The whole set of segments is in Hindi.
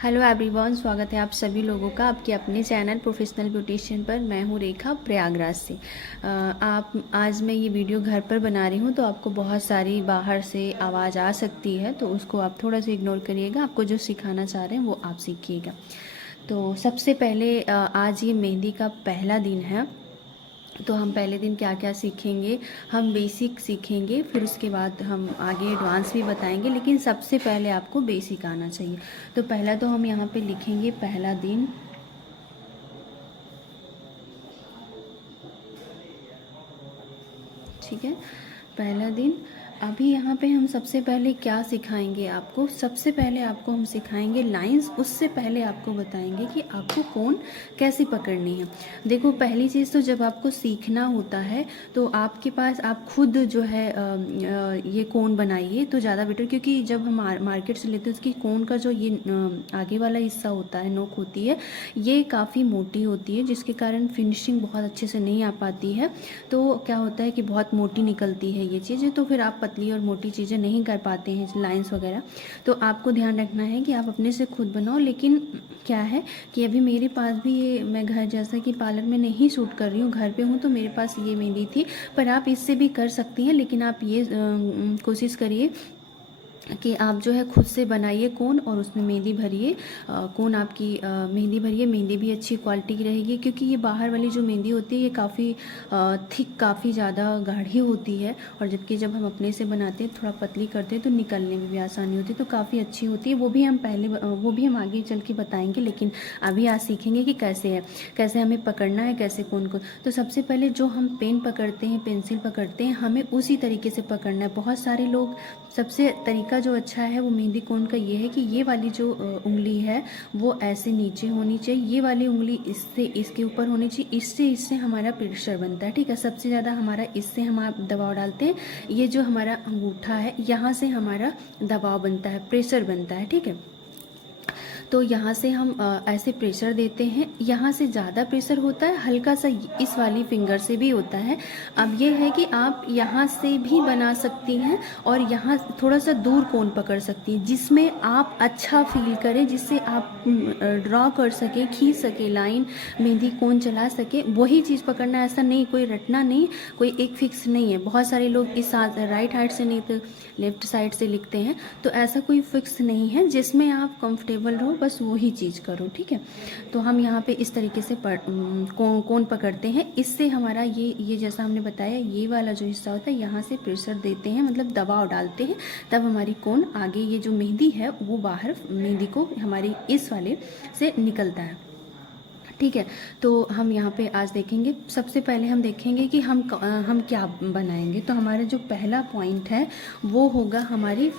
हेलो एवरीवन, स्वागत है आप सभी लोगों का आपके अपने चैनल प्रोफेशनल ब्यूटिशियन पर। मैं हूँ रेखा प्रयागराज से। आप आज मैं ये वीडियो घर पर बना रही हूँ, तो आपको बहुत सारी बाहर से आवाज़ आ सकती है, तो उसको आप थोड़ा सा इग्नोर करिएगा। आपको जो सिखाना चाह रहे हैं वो आप सीखिएगा। तो सबसे पहले आज ये मेहंदी का पहला दिन है, तो हम पहले दिन क्या क्या सीखेंगे। हम बेसिक सीखेंगे, फिर उसके बाद हम आगे एडवांस भी बताएंगे, लेकिन सबसे पहले आपको बेसिक आना चाहिए। तो पहला तो हम यहाँ पे लिखेंगे पहला दिन। ठीक है, पहला दिन। अभी यहाँ पे हम सबसे पहले क्या सिखाएंगे आपको, सबसे पहले आपको हम सिखाएंगे लाइंस। उससे पहले आपको बताएंगे कि आपको कौन कैसी पकड़नी है। देखो, पहली चीज़ तो जब आपको सीखना होता है तो आपके पास आप खुद जो है ये कोन बनाइए तो ज़्यादा बेटर, क्योंकि जब हम मार्केट से लेते हैं उसकी कोन का जो ये आगे वाला हिस्सा होता है, नोक होती है, ये काफ़ी मोटी होती है, जिसके कारण फिनिशिंग बहुत अच्छे से नहीं आ पाती है। तो क्या होता है कि बहुत मोटी निकलती है ये चीज़ें, तो फिर आप पतली और मोटी चीज़ें नहीं कर पाते हैं, लाइंस वगैरह। तो आपको ध्यान रखना है कि आप अपने से खुद बनाओ। लेकिन क्या है कि अभी मेरे पास भी ये, मैं घर जैसा कि पार्लर में नहीं शूट कर रही हूँ, घर पे हूँ, तो मेरे पास ये मेहंदी थी। पर आप इससे भी कर सकती हैं, लेकिन आप ये कोशिश करिए कि आप जो है खुद से बनाइए कोन और उसमें मेहंदी भरिए। कोन आपकी मेहंदी भरिए, मेहंदी भी अच्छी क्वालिटी की रहेगी, क्योंकि ये बाहर वाली जो मेहंदी होती है ये काफ़ी थिक, काफ़ी ज़्यादा गाढ़ी होती है, और जबकि जब हम अपने से बनाते हैं थोड़ा पतली करते हैं तो निकलने में भी आसानी होती है, तो काफ़ी अच्छी होती है। वो भी हम आगे चल के बताएंगे, लेकिन अभी आज सीखेंगे कि कैसे हमें पकड़ना है, कैसे कोन को। तो सबसे पहले जो हम पेन पकड़ते हैं, पेंसिल पकड़ते हैं, हमें उसी तरीके से पकड़ना है। बहुत सारे लोग, सबसे तरीका जो अच्छा है वो मेहंदी कोन का ये है कि ये वाली जो उंगली है वो ऐसे नीचे होनी चाहिए, ये वाली उंगली इससे इसके ऊपर होनी चाहिए, इससे हमारा प्रेशर बनता है। ठीक है, सबसे ज़्यादा हमारा इससे हम आप दबाव डालते हैं, ये जो हमारा अंगूठा है यहाँ से हमारा दबाव बनता है, प्रेशर बनता है। ठीक है, तो यहाँ से हम ऐसे प्रेशर देते हैं। यहाँ से ज़्यादा प्रेशर होता है, हल्का सा इस वाली फिंगर से भी होता है। अब ये है कि आप यहाँ से भी बना सकती हैं और यहाँ थोड़ा सा दूर कोन पकड़ सकती हैं, जिसमें आप अच्छा फील करें, जिससे आप ड्रॉ कर सके, खींच सके लाइन, मेहंदी कोन चला सके, वही चीज़ पकड़ना। ऐसा नहीं, कोई रटना नहीं, कोई एक फिक्स नहीं है। बहुत सारे लोग इस राइट साइड से नहीं तो लेफ्ट साइड से लिखते हैं, तो ऐसा कोई फिक्स नहीं है, जिसमें आप कंफर्टेबल रहो बस वही चीज़ करो। ठीक है, तो हम यहाँ पे इस तरीके से कोन पकड़ते हैं। इससे हमारा ये जैसा हमने बताया, ये वाला जो हिस्सा होता है यहाँ से प्रेशर देते हैं, मतलब दबाव डालते हैं, तब हमारी कोन आगे, ये जो मेहंदी है वो बाहर मेहंदी को हमारी इस वाले से निकलता है। ठीक है, तो हम यहाँ पे आज देखेंगे, सबसे पहले हम देखेंगे कि हम क्या बनाएंगे। तो हमारा जो पहला पॉइंट है वो होगा हमारी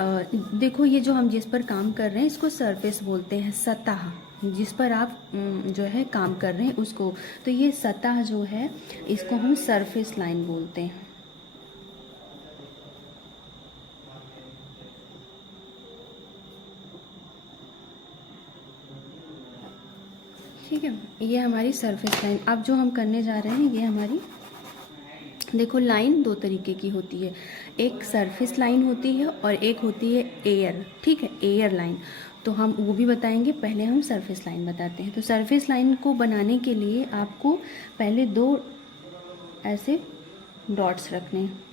देखो, ये जो हम जिस पर काम कर रहे हैं इसको सरफेस बोलते हैं, सतह जिस पर आप जो है काम कर रहे हैं उसको। तो ये सतह जो है इसको हम सरफेस लाइन बोलते हैं। ठीक है, ये हमारी सरफेस लाइन। अब जो हम करने जा रहे हैं ये हमारी, देखो, लाइन दो तरीके की होती है, एक सरफेस लाइन होती है और एक होती है एयर। ठीक है, एयर लाइन, तो हम वो भी बताएंगे। पहले हम सरफेस लाइन बताते हैं। तो सरफेस लाइन को बनाने के लिए आपको पहले दो ऐसे डॉट्स रखने हैं।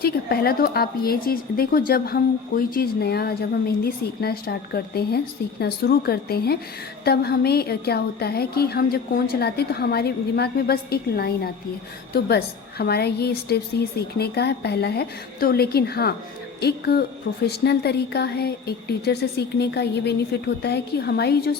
ठीक है, पहला तो आप ये चीज़ देखो, जब हम कोई चीज़ नया, जब हम मेहंदी सीखना स्टार्ट करते हैं, सीखना शुरू करते हैं, तब हमें क्या होता है कि हम जब कोन चलाते हैं तो हमारे दिमाग में बस एक लाइन आती है, तो बस हमारा ये स्टेप्स ही सीखने का है, पहला है। तो लेकिन हाँ, एक प्रोफेशनल तरीका है, एक टीचर से सीखने का ये बेनिफिट होता है कि हमारी जो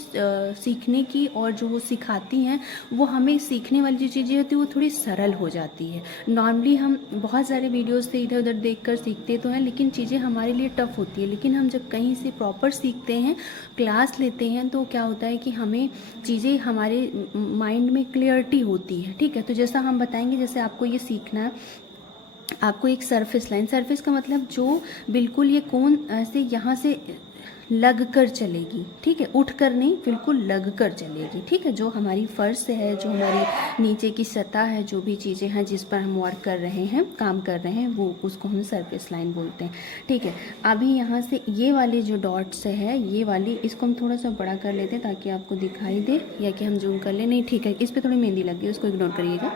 सीखने की और जो वो सिखाती हैं, वो हमें सीखने वाली जो चीज़ें होती हैं वो थोड़ी सरल हो जाती है। नॉर्मली हम बहुत सारे वीडियोस से इधर उधर देखकर सीखते तो हैं, लेकिन चीज़ें हमारे लिए टफ होती है। लेकिन हम जब कहीं से प्रॉपर सीखते हैं, क्लास लेते हैं, तो क्या होता है कि हमें चीज़ें, हमारे माइंड में क्लियरिटी होती है। ठीक है, तो जैसा हम बताएंगे, जैसे आपको ये सीखना है, आपको एक सरफेस लाइन, सरफेस का मतलब जो बिल्कुल ये कोन ऐसे यहाँ से लग कर चलेगी, ठीक है, उठ कर नहीं, बिल्कुल लग कर चलेगी, ठीक है। जो हमारी फर्श है, जो हमारी नीचे की सतह है, जो भी चीज़ें हैं जिस पर हम वर्क कर रहे हैं, काम कर रहे हैं, वो उसको हम सरफेस लाइन बोलते हैं, ठीक है। अभी यहाँ से ये वाले जो डॉट्स है, ये वाली, इसको हम थोड़ा सा बड़ा कर लेते हैं ताकि आपको दिखाई दे, या कि हम जूम कर लें, नहीं ठीक है, इस पर थोड़ी मेहंदी लग गई, उसको इग्नोर करिएगा।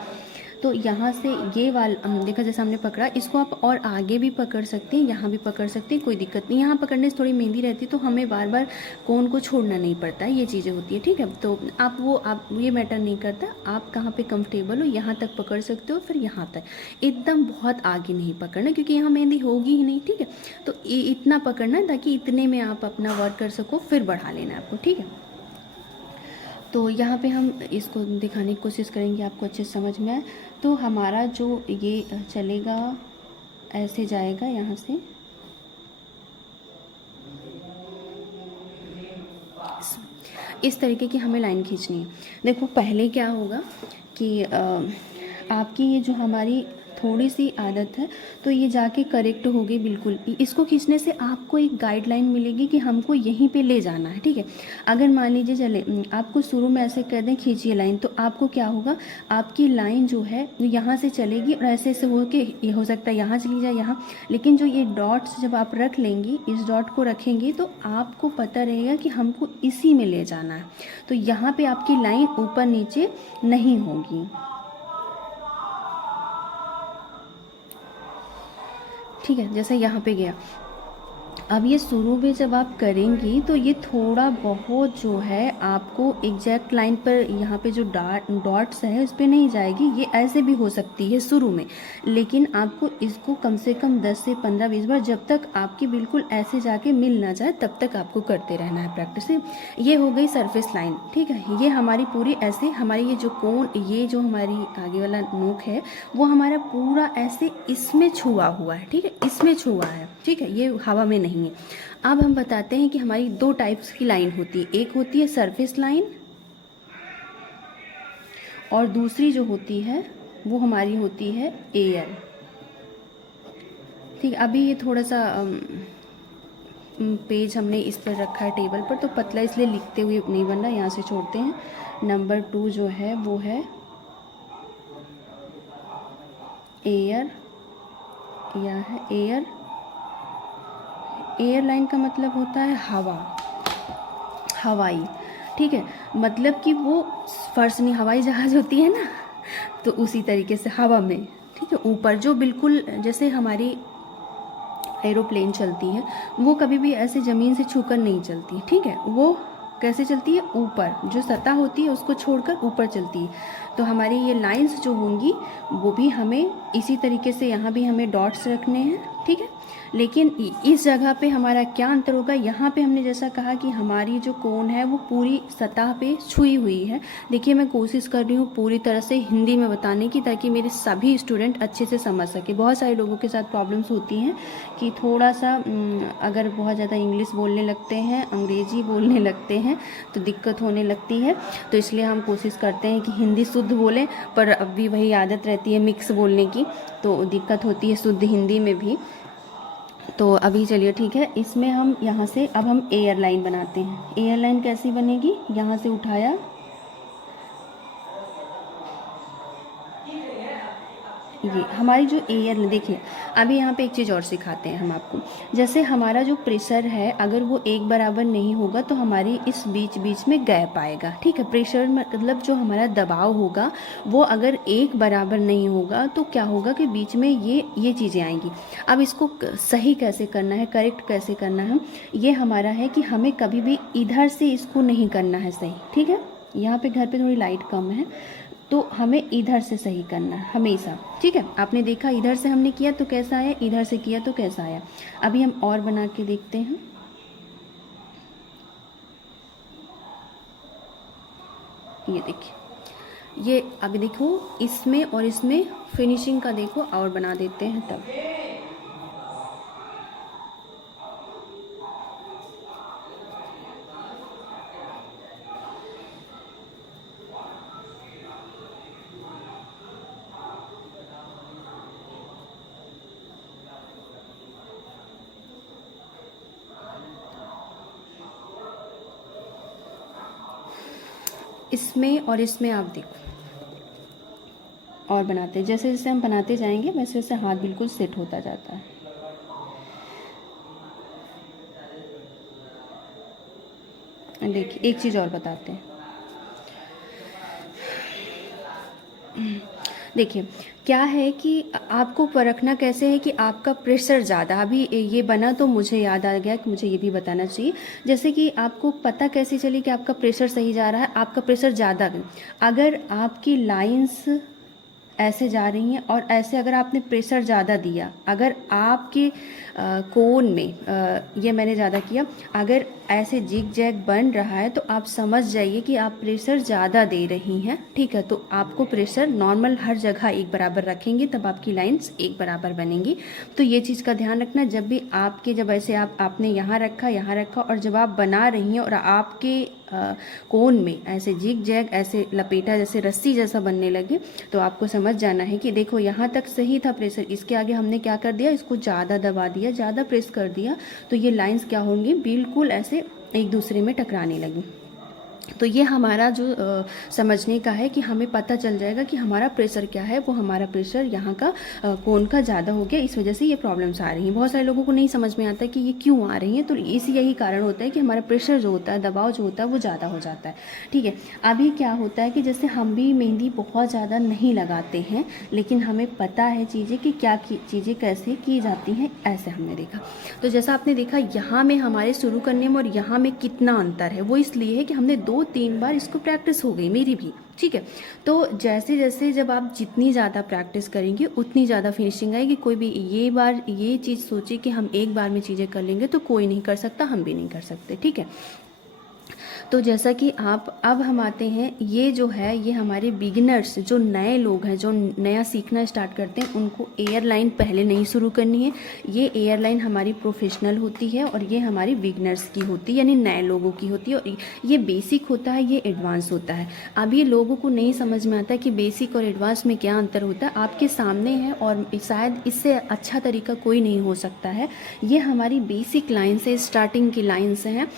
तो यहाँ से ये वाला देखा, जैसे हमने पकड़ा, इसको आप और आगे भी पकड़ सकते हैं, यहाँ भी पकड़ सकते हैं, कोई दिक्कत नहीं। यहाँ पकड़ने से थोड़ी मेहंदी रहती है तो हमें बार बार कोन को छोड़ना नहीं पड़ता है, ये चीज़ें होती है, ठीक है। तो आप ये मैटर नहीं करता, आप कहाँ पे कंफर्टेबल हो यहाँ तक पकड़ सकते हो, फिर यहाँ तक, एकदम बहुत आगे नहीं पकड़ना क्योंकि यहाँ मेहंदी होगी ही नहीं, ठीक है। तो इतना पकड़ना ताकि इतने में आप अपना वर्क कर सको, फिर बढ़ा लेना है आपको, ठीक है। तो यहाँ पे हम इसको दिखाने की कोशिश करेंगे, आपको अच्छे से समझ में आए। तो हमारा जो ये चलेगा, ऐसे जाएगा यहाँ से, इस तरीके की हमें लाइन खींचनी है। देखो पहले क्या होगा कि आपकी ये जो हमारी थोड़ी सी आदत है, तो ये जाके करेक्ट होगी बिल्कुल। इसको खींचने से आपको एक गाइडलाइन मिलेगी कि हमको यहीं पे ले जाना है, ठीक है। अगर मान लीजिए चले आपको शुरू में ऐसे कर दें खींचिए लाइन, तो आपको क्या होगा, आपकी लाइन जो है यहाँ से चलेगी और ऐसे ऐसे हो के ये हो सकता है यहाँ चली जाए यहाँ, लेकिन जो ये डॉट्स जब आप रख लेंगी, इस डॉट को रखेंगी तो आपको पता रहेगा कि हमको इसी में ले जाना है। तो यहाँ पे आपकी लाइन ऊपर नीचे नहीं होगी, ठीक है। जैसे यहाँ पे गया, अब ये शुरू में जब आप करेंगी तो ये थोड़ा बहुत जो है आपको एग्जैक्ट लाइन पर, यहाँ पे जो डॉट्स है उस पर नहीं जाएगी, ये ऐसे भी हो सकती है शुरू में, लेकिन आपको इसको कम से कम 10 से 15-20 बार, जब तक आपकी बिल्कुल ऐसे जाके मिल ना जाए तब तक आपको करते रहना है प्रैक्टिस। ये हो गई सरफेस लाइन, ठीक है। ये हमारी पूरी ऐसे, हमारी ये जो कोन, ये जो हमारी आगे वाला नोक है वो हमारा पूरा ऐसे इसमें छुआ हुआ है, ठीक है, इसमें छुआ है, ठीक है, ये हवा में नहीं है। अब हम बताते हैं कि हमारी दो टाइप्स की लाइन होती है, एक होती है सरफेस लाइन और दूसरी जो होती है वो हमारी होती है एयर, ठीक। अभी ये थोड़ा सा पेज हमने इस पर रखा है टेबल पर, तो पतला इसलिए लिखते हुए नहीं बन रहा, यहाँ से छोड़ते हैं। नंबर 2 जो है वो है एयर, यह है एयर। एयरलाइन का मतलब होता है हवा, हवाई, ठीक है। मतलब कि वो फर्श नहीं, हवाई जहाज़ होती है ना, तो उसी तरीके से हवा में, ठीक है, ऊपर जो बिल्कुल जैसे हमारी एरोप्लेन चलती है, वो कभी भी ऐसे ज़मीन से छूकर नहीं चलती, ठीक है। वो कैसे चलती है, ऊपर जो सतह होती है उसको छोड़कर ऊपर चलती है। तो हमारी ये लाइंस जो होंगी वो भी हमें इसी तरीके से, यहाँ भी हमें डॉट्स रखने हैं, ठीक है। लेकिन इस जगह पे हमारा क्या अंतर होगा, यहाँ पे हमने जैसा कहा कि हमारी जो कोन है वो पूरी सतह पे छुई हुई है। देखिए मैं कोशिश कर रही हूँ पूरी तरह से हिंदी में बताने की, ताकि मेरे सभी स्टूडेंट अच्छे से समझ सके। बहुत सारे लोगों के साथ प्रॉब्लम्स होती हैं कि थोड़ा सा अगर बहुत ज़्यादा इंग्लिश बोलने लगते हैं, अंग्रेजी बोलने लगते हैं तो दिक्कत होने लगती है। तो इसलिए हम कोशिश करते हैं कि हिंदी शुद्ध बोलें, पर अब भी वही आदत रहती है मिक्स बोलने की, तो दिक्कत होती है शुद्ध हिंदी में भी। तो अभी चलिए ठीक है, इसमें हम यहाँ से अब हम एयरलाइन बनाते हैं। एयरलाइन कैसी बनेगी, यहाँ से उठाया, ये हमारी जो एयर, देखिए अभी यहाँ पे एक चीज़ और सिखाते हैं हम आपको। जैसे हमारा जो प्रेशर है अगर वो एक बराबर नहीं होगा तो हमारी इस बीच बीच में गैप आएगा, ठीक है। प्रेशर मतलब जो हमारा दबाव होगा वो अगर एक बराबर नहीं होगा तो क्या होगा कि बीच में ये चीज़ें आएंगी। अब इसको सही कैसे करना है, करेक्ट कैसे करना है, ये हमारा है कि हमें कभी भी इधर से इसको नहीं करना है सही, ठीक है। यहाँ पे घर पे थोड़ी लाइट कम है तो हमें इधर से सही करना है हमेशा, ठीक है। आपने देखा इधर से हमने किया तो कैसा आया, इधर से किया तो कैसा आया। अभी हम और बना के देखते हैं। ये देखिए, ये अभी देखो इसमें और इसमें फिनिशिंग का देखो और बना देते हैं तब। इसमें और इसमें आप देखो और बनाते हैं, जैसे जैसे हम बनाते जाएंगे वैसे वैसे हाथ बिल्कुल सेट होता जाता है। देखिए एक चीज़ और बताते हैं। देखिए क्या है कि आपको परखना कैसे है कि आपका प्रेशर ज़्यादा, अभी ये बना तो मुझे याद आ गया कि मुझे ये भी बताना चाहिए। जैसे कि आपको पता कैसे चले कि आपका प्रेशर सही जा रहा है, आपका प्रेशर ज़्यादा है अगर आपकी लाइंस ऐसे जा रही हैं और ऐसे अगर आपने प्रेशर ज़्यादा दिया, अगर आपके कोन में ये मैंने ज़्यादा किया, अगर ऐसे जिग जैग बन रहा है तो आप समझ जाइए कि आप प्रेशर ज़्यादा दे रही हैं। ठीक है, तो आपको प्रेशर नॉर्मल हर जगह एक बराबर रखेंगे तब आपकी लाइंस एक बराबर बनेंगी। तो ये चीज़ का ध्यान रखना, जब भी आपके जब ऐसे आपने यहाँ रखा और जब आप बना रही हैं और आपके कोन में ऐसे जिग जैग ऐसे लपेटा जैसे रस्सी जैसा बनने लगे तो आपको समझ जाना है कि देखो यहाँ तक सही था प्रेशर, इसके आगे हमने क्या कर दिया, इसको ज़्यादा दबा दिया, ज़्यादा प्रेस कर दिया, तो ये लाइंस क्या होंगी, बिल्कुल ऐसे एक दूसरे में टकराने लगी। तो ये हमारा जो समझने का है कि हमें पता चल जाएगा कि हमारा प्रेशर क्या है, वो हमारा प्रेशर यहाँ का कोन का ज़्यादा हो गया, इस वजह से ये प्रॉब्लम्स आ रही हैं। बहुत सारे लोगों को नहीं समझ में आता कि ये क्यों आ रही हैं, तो यही कारण होता है कि हमारा प्रेशर जो होता है, दबाव जो होता है वो ज़्यादा हो जाता है। ठीक है, अभी क्या होता है कि जैसे हम भी मेहंदी बहुत ज़्यादा नहीं लगाते हैं, लेकिन हमें पता है चीज़ें कि क्या चीज़ें कैसे की जाती हैं, ऐसे हमने देखा। तो जैसा आपने देखा यहाँ में हमारे शुरू करने में और यहाँ में कितना अंतर है, वो इसलिए है कि हमने 2-3 बार इसको प्रैक्टिस हो गई, मेरी भी। ठीक है, तो जैसे जैसे जब आप जितनी ज़्यादा प्रैक्टिस करेंगे उतनी ज़्यादा फिनिशिंग आएगी। कोई भी ये चीज़ सोचे कि हम एक बार में चीज़ें कर लेंगे तो कोई नहीं कर सकता, हम भी नहीं कर सकते। ठीक है, तो जैसा कि अब हम आते हैं, ये जो है ये हमारे बिगिनर्स जो नए लोग हैं, जो नया सीखना स्टार्ट करते हैं, उनको एयरलाइन पहले नहीं शुरू करनी है। ये एयरलाइन हमारी प्रोफेशनल होती है और ये हमारी बिगिनर्स की होती है, यानी नए लोगों की होती है। और ये बेसिक होता है, ये एडवांस होता है। अब ये लोगों को नहीं समझ में आता कि बेसिक और एडवांस में क्या अंतर होता है। आपके सामने है और शायद इससे अच्छा तरीका कोई नहीं हो सकता है। ये हमारी बेसिक लाइन्स है, स्टार्टिंग की लाइन्स हैं।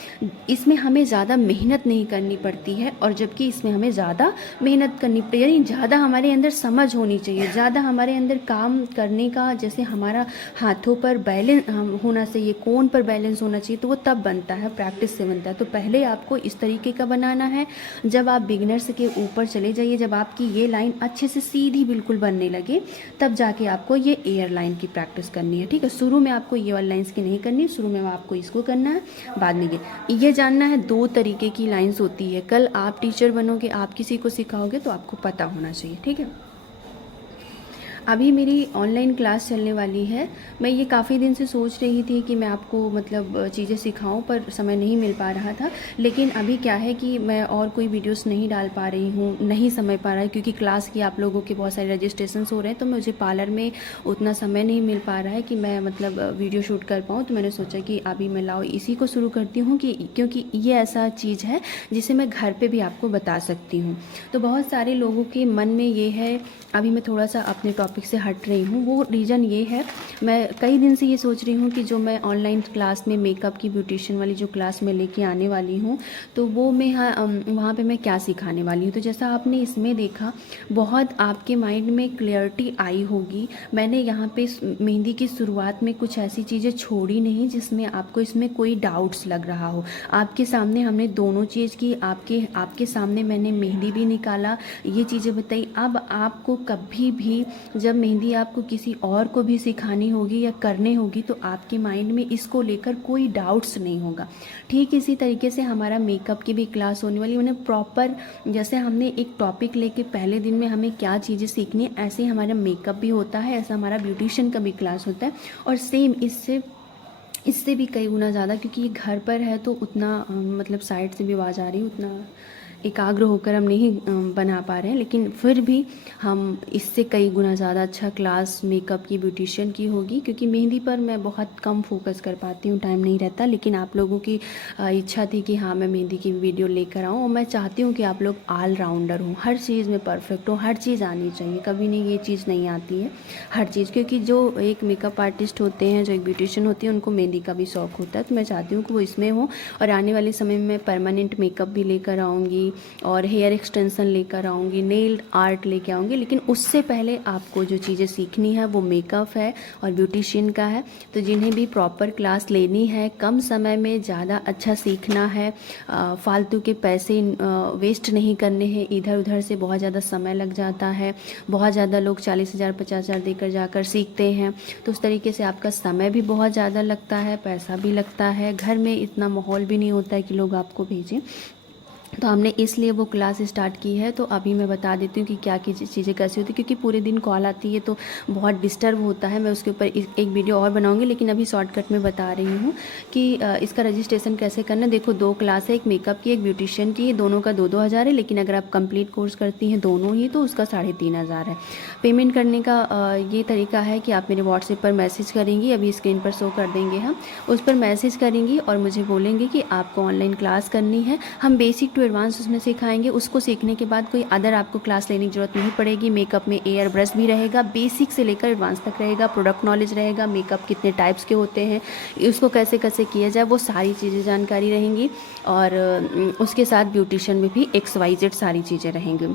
इसमें हमें ज़्यादा मेहनत नहीं करनी पड़ती है, और जबकि इसमें हमें ज़्यादा मेहनत करनी पड़ती है, यानी ज़्यादा हमारे अंदर समझ होनी चाहिए, ज़्यादा हमारे अंदर काम करने का, जैसे हमारा हाथों पर बैलेंस होना चाहिए, कोन पर बैलेंस होना चाहिए, तो वो तब बनता है, प्रैक्टिस से बनता है। तो पहले आपको इस तरीके का बनाना है। जब आप बिगिनर्स के ऊपर चले जाइए, जब आपकी ये लाइन अच्छे से सीधी बिल्कुल बनने लगे, तब जाके आपको ये एयर लाइन की प्रैक्टिस करनी है। ठीक है, शुरू में आपको ये वाली लाइन्स की नहीं करनी, शुरू में आपको इसको करना है, बाद में ये जानना है 2 तरीके की लाइंस होती है। कल आप टीचर बनोगे, आप किसी को सिखाओगे तो आपको पता होना चाहिए। ठीक है, अभी मेरी ऑनलाइन क्लास चलने वाली है। मैं ये काफ़ी दिन से सोच रही थी कि मैं आपको मतलब चीज़ें सिखाऊं, पर समय नहीं मिल पा रहा था। लेकिन अभी क्या है कि मैं और कोई वीडियोस नहीं डाल पा रही हूँ, नहीं समय पा रहा है, क्योंकि क्लास की आप लोगों के बहुत सारे रजिस्ट्रेशंस हो रहे हैं, तो मुझे पार्लर में उतना समय नहीं मिल पा रहा है कि मैं मतलब वीडियो शूट कर पाऊँ। तो मैंने सोचा कि अभी मैं लाओ इसी को शुरू करती हूँ, कि क्योंकि ये ऐसा चीज़ है जिसे मैं घर पर भी आपको बता सकती हूँ। तो बहुत सारे लोगों के मन में ये है, अभी मैं थोड़ा सा अपने टॉपिक से हट रही हूँ, वो रीज़न ये है, मैं कई दिन से ये सोच रही हूँ कि जो मैं ऑनलाइन क्लास में मेकअप की ब्यूटिशियन वाली जो क्लास में लेके आने वाली हूँ, तो वो मैं वहाँ पे मैं क्या सिखाने वाली हूँ। तो जैसा आपने इसमें देखा, बहुत आपके माइंड में क्लियरिटी आई होगी। मैंने यहाँ पे मेहंदी की शुरुआत में कुछ ऐसी चीज़ें छोड़ी नहीं जिसमें आपको इसमें कोई डाउट्स लग रहा हो। आपके सामने हमने दोनों चीज़ की, आपके सामने मैंने मेहंदी भी निकाला, ये चीज़ें बताई। अब आपको कभी भी जब मेहंदी आपको किसी और को भी सिखानी होगी या करनी होगी, तो आपके माइंड में इसको लेकर कोई डाउट्स नहीं होगा। ठीक इसी तरीके से हमारा मेकअप की भी क्लास होने वाली, उन्हें प्रॉपर, जैसे हमने एक टॉपिक लेके पहले दिन में हमें क्या चीज़ें सीखनी है, ऐसे ही हमारा मेकअप भी होता है, ऐसा हमारा ब्यूटिशियन का भी क्लास होता है। और सेम इससे भी कई गुना ज़्यादा, क्योंकि ये घर पर है तो उतना मतलब साइड से भी आवाज़ आ रही है, उतना एकाग्र होकर हम नहीं बना पा रहे हैं, लेकिन फिर भी हम इससे कई गुना ज़्यादा अच्छा क्लास मेकअप की ब्यूटिशियन की होगी। क्योंकि मेहंदी पर मैं बहुत कम फोकस कर पाती हूँ, टाइम नहीं रहता। लेकिन आप लोगों की इच्छा थी कि हाँ मैं मेहंदी की वीडियो लेकर आऊँ, और मैं चाहती हूँ कि आप लोग ऑल राउंडर हों, हर चीज़ में परफेक्ट हो, हर चीज़ आनी चाहिए, कभी नहीं ये चीज़ नहीं आती है, हर चीज़। क्योंकि जो एक मेकअप आर्टिस्ट होते हैं, जो एक ब्यूटिशियन होती है, उनको मेहंदी का भी शौक़ होता है। तो मैं चाहती हूँ कि वो इसमें हो, और आने वाले समय में मैं परमानेंट मेकअप भी लेकर आऊँगी, आऊँगी और हेयर एक्सटेंशन लेकर आऊँगी, नेल आर्ट लेके आऊँगी, लेकिन उससे पहले आपको जो चीज़ें सीखनी है वो मेकअप है और ब्यूटिशियन का है। तो जिन्हें भी प्रॉपर क्लास लेनी है, कम समय में ज़्यादा अच्छा सीखना है, फालतू के पैसे वेस्ट नहीं करने हैं, इधर उधर से बहुत ज़्यादा समय लग जाता है, बहुत ज़्यादा लोग 40,000 50,000 देकर जाकर सीखते हैं, तो उस तरीके से आपका समय भी बहुत ज़्यादा लगता है, पैसा भी लगता है, घर में इतना माहौल भी नहीं होता है कि लोग आपको भेजें। तो हमने इसलिए वो क्लास स्टार्ट की है। तो अभी मैं बता देती हूँ कि क्या की चीज़ें कैसी होती है, क्योंकि पूरे दिन कॉल आती है तो बहुत डिस्टर्ब होता है। मैं उसके ऊपर एक वीडियो और बनाऊंगी, लेकिन अभी शॉर्टकट में बता रही हूँ कि इसका रजिस्ट्रेशन कैसे करना। देखो, 2 क्लास है, एक मेकअप की, एक ब्यूटिशियन की, दोनों का 2-2 हज़ार है, लेकिन अगर आप कंप्लीट कोर्स करती हैं दोनों ही तो उसका 3,500 है। पेमेंट करने का ये तरीका है कि आप मेरे व्हाट्सएप पर मैसेज करेंगी, अभी स्क्रीन पर शो कर देंगे हम, उस पर मैसेज करेंगी और मुझे बोलेंगे कि आपको ऑनलाइन क्लास करनी है। हम बेसिक टू एडवांस उसमें सिखाएंगे। उसको सीखने के बाद कोई अदर आपको क्लास लेने की जरूरत नहीं पड़ेगी। मेकअप में एयर ब्रश भी रहेगा, बेसिक से लेकर एडवांस तक रहेगा, प्रोडक्ट नॉलेज रहेगा, मेकअप कितने टाइप्स के होते हैं, उसको कैसे कैसे किया जाए, वो सारी चीज़ें जानकारी रहेंगी। और उसके साथ ब्यूटिशियन में भी XYZ सारी चीज़ें रहेंगी।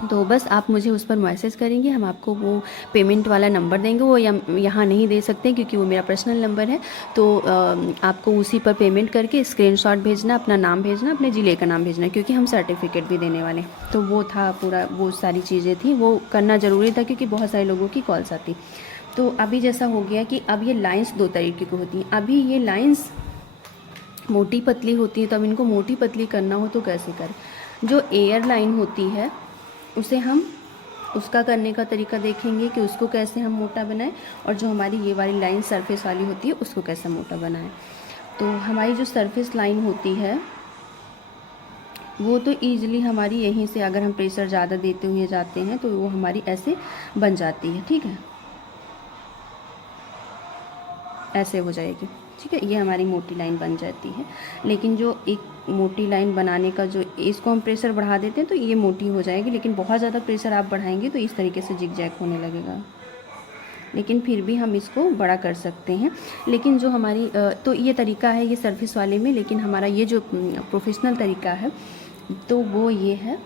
तो बस आप मुझे उस पर मैसेज करेंगे, हम आपको वो पेमेंट वाला नंबर देंगे। वो यहाँ नहीं दे सकते क्योंकि वो मेरा पर्सनल नंबर है। तो आपको उसी पर पेमेंट करके स्क्रीनशॉट भेजना, अपना नाम भेजना, अपने ज़िले का नाम भेजना, क्योंकि हम सर्टिफिकेट भी देने वाले। तो वो था पूरा, वो सारी चीज़ें थी, वो करना ज़रूरी था क्योंकि बहुत सारे लोगों की कॉल्स आती। तो अभी जैसा हो गया कि अब ये लाइन्स 2 तरीके की होती हैं। अभी ये लाइन्स मोटी पतली होती है, तो अब इनको मोटी पतली करना हो तो कैसे करें। जो एयर लाइन होती है उसे हम उसका करने का तरीका देखेंगे कि उसको कैसे हम मोटा बनाएं, और जो हमारी ये वाली लाइन सरफेस वाली होती है उसको कैसे मोटा बनाएं। तो हमारी जो सरफेस लाइन होती है वो तो ईजिली हमारी यहीं से, अगर हम प्रेशर ज़्यादा देते हुए जाते हैं तो वो हमारी ऐसे बन जाती है। ठीक है, ऐसे हो जाएगी। ठीक है, ये हमारी मोटी लाइन बन जाती है। लेकिन जो एक मोटी लाइन बनाने का जो, इसको हम प्रेशर बढ़ा देते हैं तो ये मोटी हो जाएगी, लेकिन बहुत ज़्यादा प्रेशर आप बढ़ाएंगे तो इस तरीके से जिगजैग होने लगेगा। लेकिन फिर भी हम इसको बड़ा कर सकते हैं। लेकिन जो हमारी तो ये तरीका है ये सरफेस वाले में, लेकिन हमारा ये जो प्रोफेशनल तरीका है तो वो ये है।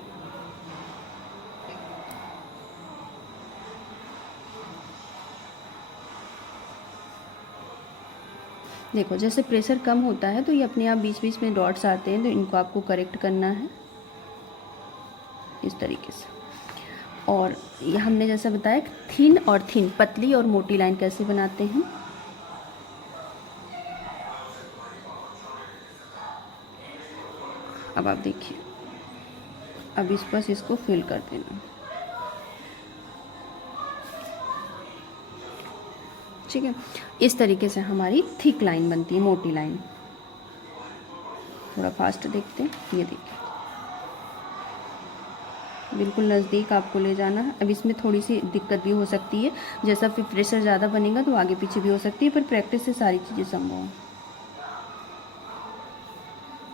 देखो, जैसे प्रेशर कम होता है तो ये अपने आप बीच बीच में डॉट्स आते हैं, तो इनको आपको करेक्ट करना है इस तरीके से। और ये हमने जैसा बताया थिन और थिन, पतली और मोटी लाइन कैसे बनाते हैं। अब आप देखिए, अब इस पर इसको फिल कर देना। ठीक है, इस तरीके से हमारी थिक लाइन बनती है, मोटी लाइन। थोड़ा फास्ट देखते हैं, ये देखिए बिल्कुल नज़दीक आपको ले जाना है। अब इसमें थोड़ी सी दिक्कत भी हो सकती है, जैसा फिर प्रेशर ज़्यादा बनेगा तो आगे पीछे भी हो सकती है, पर प्रैक्टिस से सारी चीज़ें संभव हैं।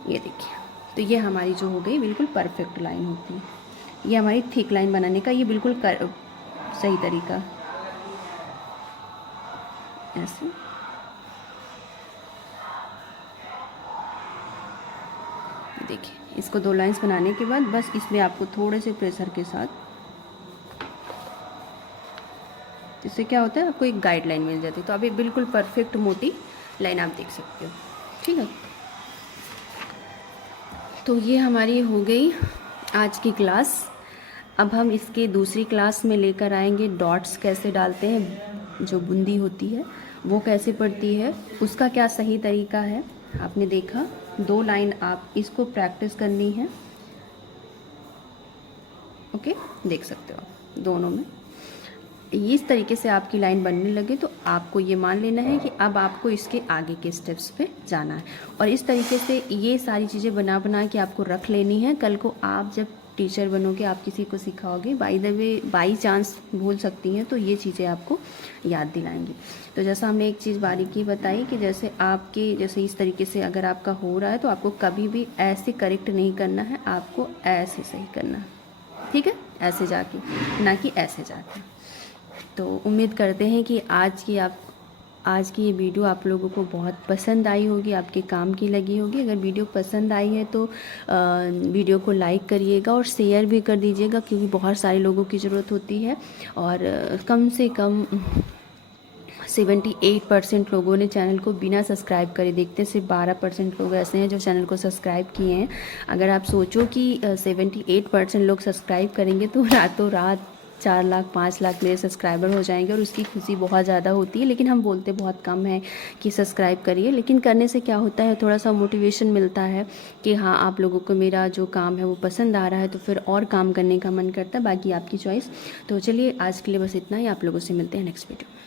ये देखिए, तो ये हमारी जो हो गई बिल्कुल परफेक्ट लाइन होती है। ये हमारी थिक लाइन बनाने का ये बिल्कुल सही तरीका। ऐसे देखिए, इसको 2 लाइंस बनाने के बाद बस इसमें आपको थोड़े से प्रेशर के साथ, इससे क्या होता है आपको एक गाइडलाइन मिल जाती है। तो अभी बिल्कुल परफेक्ट मोटी लाइन आप देख सकते हो। ठीक है, तो ये हमारी हो गई आज की क्लास। अब हम इसके दूसरी क्लास में लेकर आएंगे डॉट्स कैसे डालते हैं, जो बूंदी होती है वो कैसे पड़ती है, उसका क्या सही तरीका है। आपने देखा 2 लाइन आप इसको प्रैक्टिस करनी है। ओके, देख सकते हो आप दोनों में इस तरीके से आपकी लाइन बनने लगे तो आपको ये मान लेना है कि अब आपको इसके आगे के स्टेप्स पे जाना है। और इस तरीके से ये सारी चीज़ें बना बना के आपको रख लेनी है। कल को आप जब टीचर बनोगे, आप किसी को सिखाओगे, by the way by chance भूल सकती हैं, तो ये चीज़ें आपको याद दिलाएंगी। तो जैसा हमने एक चीज़ बारीकी बताई कि जैसे इस तरीके से अगर आपका हो रहा है तो आपको कभी भी ऐसे करेक्ट नहीं करना है, आपको ऐसे सही करना है। ठीक है, ऐसे जाके, ना कि ऐसे जाके। तो उम्मीद करते हैं कि आज की आप आज की ये वीडियो आप लोगों को बहुत पसंद आई होगी, आपके काम की लगी होगी। अगर वीडियो पसंद आई है तो वीडियो को लाइक करिएगा और शेयर भी कर दीजिएगा, क्योंकि बहुत सारे लोगों की ज़रूरत होती है। और कम से कम 78% लोगों ने चैनल को बिना सब्सक्राइब करे देखते हैं, सिर्फ 12% लोग ऐसे हैं जो चैनल को सब्सक्राइब किए हैं। अगर आप सोचो कि 78% लोग सब्सक्राइब करेंगे तो रातों रात 4 लाख 5 लाख मेरे सब्सक्राइबर हो जाएंगे और उसकी खुशी बहुत ज़्यादा होती है। लेकिन हम बोलते बहुत कम है कि सब्सक्राइब करिए, लेकिन करने से क्या होता है, थोड़ा सा मोटिवेशन मिलता है कि हाँ आप लोगों को मेरा जो काम है वो पसंद आ रहा है, तो फिर और काम करने का मन करता है। बाकी आपकी चॉइस। तो चलिए आज के लिए बस इतना ही, आप लोगों से मिलते हैं नेक्स्ट वीडियो में।